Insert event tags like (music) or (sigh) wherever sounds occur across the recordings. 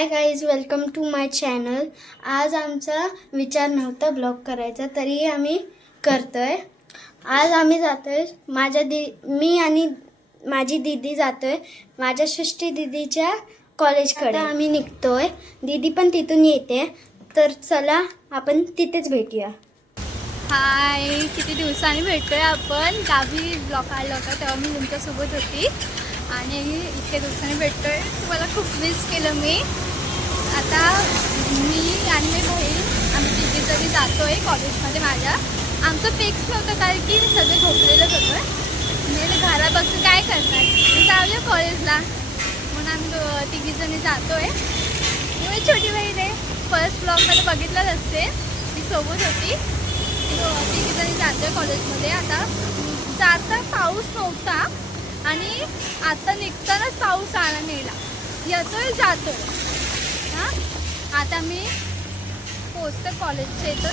Hi guys welcome to my channel आज आमचा विचार नव्हता ब्लॉग करायचा तरी आम्ही करतो आहे आज आम्ही जातो आहे माझ्या दी मी आणि माझी दीदी आहे माझ्या सृष्टी दीदीच्या कॉलेजकडे आम्ही निघतो आहे दीदी पण तिथून येते. तर चला आपण तिथेच भेटूया. हाय किती दिवसांनी भेटतो आहे आपण. गावी ब्लॉग काढला होता तेव्हा मी तुमच्यासोबत होती. आणि इतक्या दिवसांनी भेटतोय. तुम्हाला खूप मिस केलं मी. आता मी आणि मी बहीण आम्ही तिथे तरी जातो आहे कॉलेजमध्ये माझ्या. आमचं फिक्स नव्हतं कारण की सगळे झोपलेलंच होतं. मी घरात काय करणार? मी जाऊया कॉलेजला. म्हणून आम्ही तिघीजणी जातो आहे मी छोटी बहीण आहे. फर्स्ट ब्लॉगमध्ये बघितलंच असते ती सोबत होती. तिघी जणी आहे कॉलेजमध्ये. आता जाता पाऊस नव्हता आणि आता निघतानाच पाऊस आला मेला. येतोय जातोय. आता मी पोचते कॉलेजच्या इथं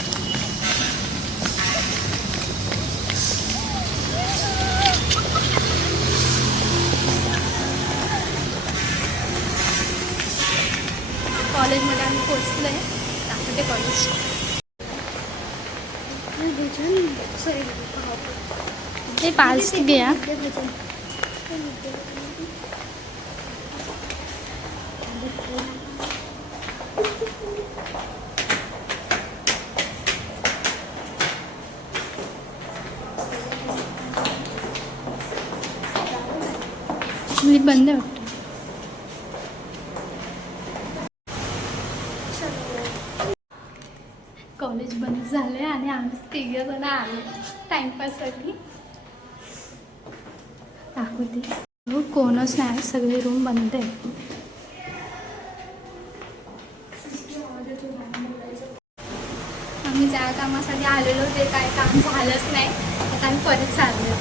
कॉलेजमध्ये आम्ही पोचलो आहे दाखवते कॉलेज ते पाच घ्या मी बंद आहे वाटतं कॉलेज बंद झाले आणि आम्ही तिघ जण आलो टाइमपाससाठी. दाखवते. कोणच नाही सगळे रूम बंद आहे मी ज्या कामासाठी आलेलो ते काय काम झालंच नाही. आता आम्ही परत चाललो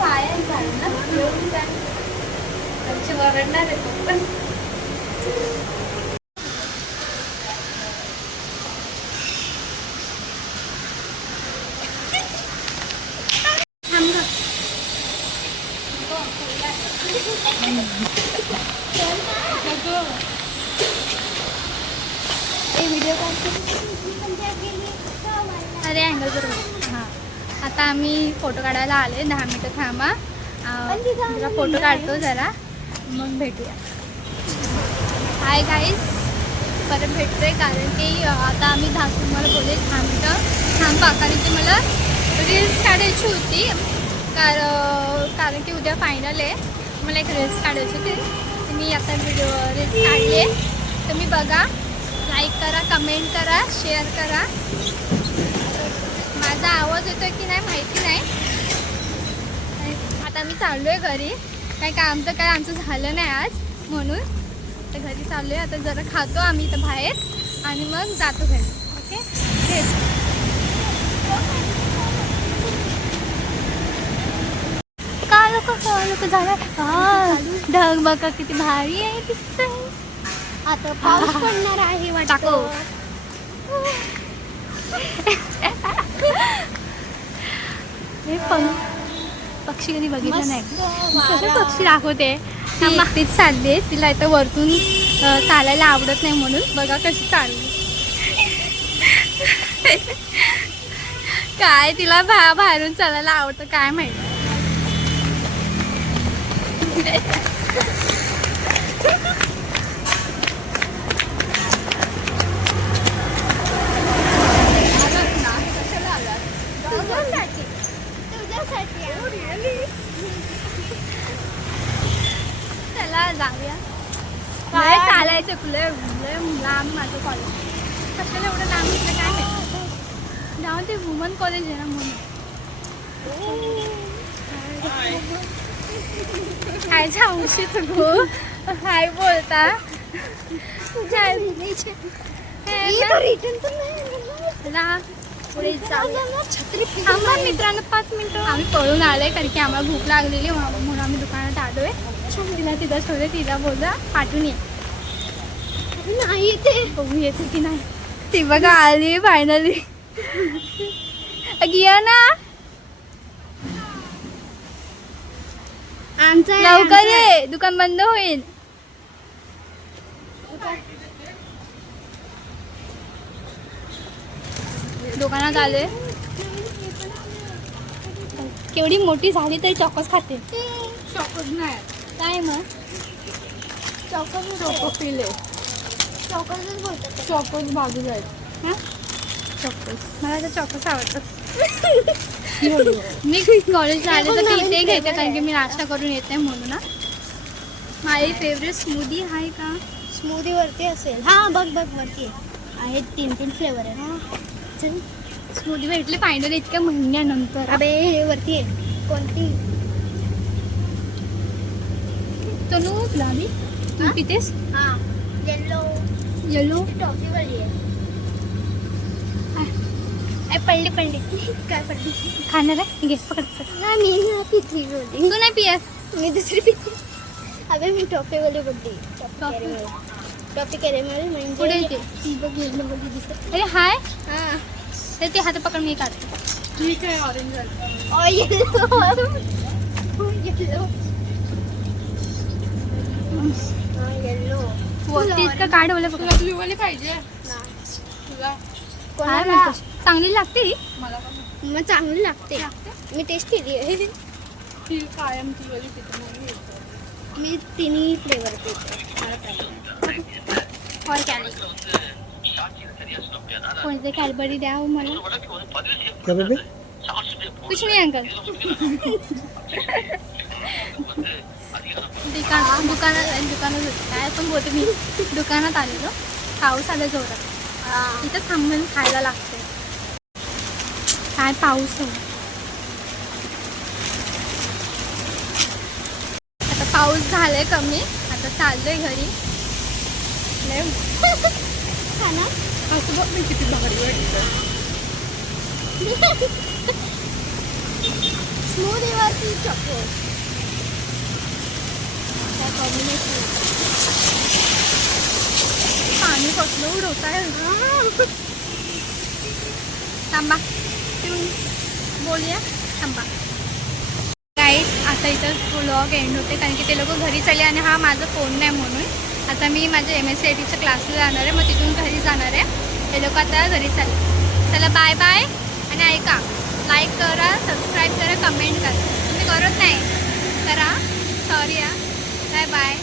वाया झालं ना. येऊन वरडणार आहे पण थांब गं. ए, व्हिडिओ अरे अँगल बरोबर हां. आता आम्ही फोटो काढायला आले दहा मिनटं थांबा. जरा फोटो काढतो जरा. मग भेटूया. हाय गाईस परत भेटतोय कारण की आता आम्ही दहा तुम्हाला बोलले दहा मिनटं थांबा कारण की मला रील्स काढायची होती. कार कारण की उद्या फायनल आहे. मला एक रील्स काढायची होती. तर मी आता व्हिडिओ रील्स काढली. आहे तुम्ही बघा लाईक करा कमेंट करा शेअर करा. माझा आवाज येतो की नाही माहिती नाही. आता मी चाललो आहे घरी. काय काम तर काय आमचं झालं नाही आज म्हणून. तर घरी चाललो आहे आता जरा खातो आम्ही इथं बाहेर. आणि मग जातो घरी. ओके तेच का लोक जाणार. ढग बघा किती भारी आहे दिसतंय. आता पाऊस पडणार आहे हे पण पक्षी कधी बघितलं नाही. (laughs) कसे पक्षी दाखवते. ती एकटीच चालली आहे. तिला इथं वरतून चालायला आवडत नाही म्हणून बघा कशी चालली. (laughs) काय तिला बा बाहेरून चालायला आवडतं काय माहिती. चला जाऊया काय चालायचं तुला लांब माझं कॉलेज कशाला एवढं लांब इथलं काय नाही जाऊन ते वुमन कॉलेज आहे ना म्हणून. काय झाऊशीच गो बोलता. जाऊया थांबा मित्रांनो पाच मिनिटं. आम्ही पळून आलोय कारण की आम्हाला भूक लागलेली म्हणून आम्ही दुकानात आलोय. तिला तिथं ठेवले तिला बोलला पाठवून ये. नाही ते बघू येते की नाही. ती बघा आली फायनली गिया ना. आमचं लवकर ये दुकान बंद होईल. दुकानात आले. केवढी मोठी झाली तरी चॉकस खाते. चॉकच नाही. काय मग? चॉको पिले. चॉकलेटच बोलतात. चॉकोच बाजूला आहेत. हा? चॉकस मला तर चॉकस आवडतात. मी कॉलेजला आले तर तिथे घेते flavor कारण की. मी नाश्ता करून येते म्हणून ना माझी फेवरेट स्मूदी आहे का? स्मूदी वरती असेल. हा बघ बघ वरती आहे. तीन तीन फ्लेवर आहे चल. स्मूदी भेटली फायनली इतक्या महिन्यानंतर. अबे हे वरती आहे. कोणती? तनू गुलाबी. तू हा? पितेस हा येलो टॉफी वाली आहे. काय पडली खाणार आहे घे पकड. ना मी ना पितली बोलली तू नाही पियस मी दुसरी पितली अबे मी टॉफी वाली बोलली toffee toffee. Caramel toffee caramel म्हणजे पुढे येते. ती बघ येल्लो वाली दिसत. अरे हाय. हा. तर ते हात पकड मी काढते ऑरेंज ओ (laughs) हा इतकं काढ बोले वाली पाहिजे. तुला. कोणाला? चांगली लागते? ही? मला मग चांगली लागते. मी टेस्ट केली आहे. ती कायम. मी तिन्ही फ्लेवर मला कोणते कॅडबरी द्या हो मला? क्या बेबी कुछ नाही अंकल दुकान दुकानात दुकानात होते. काय पण बोलते मी. दुकानात आलेलो. पाऊस आला जोरात. इथं थांबून खायला लागते काय पाऊस आहे आता पाऊस झालाय कमी आता चाललोय घरी लय खाना असं बघ मी किती भारी वाटतं स्मूदी वरती चॉकलेट काय कॉम्बिनेशन पाणी कसलं उडवत आहे थांबा येऊन बोलूया. थांबा. गाईड आता इथं ब्लॉग एंड होते कारण की ते लोक घरी चाले आणि हा माझा फोन नाही म्हणून. आता मी माझ्या एम एस सी आय टीच्या क्लासला जाणार आहे मग तिथून घरी जाणार आहे. ते लोक आता घरी चालले. चला बाय बाय आणि ऐका लाईक करा सबस्क्राईब करा कमेंट करा. तुम्ही करत नाही. करा. सॉरी या बाय बाय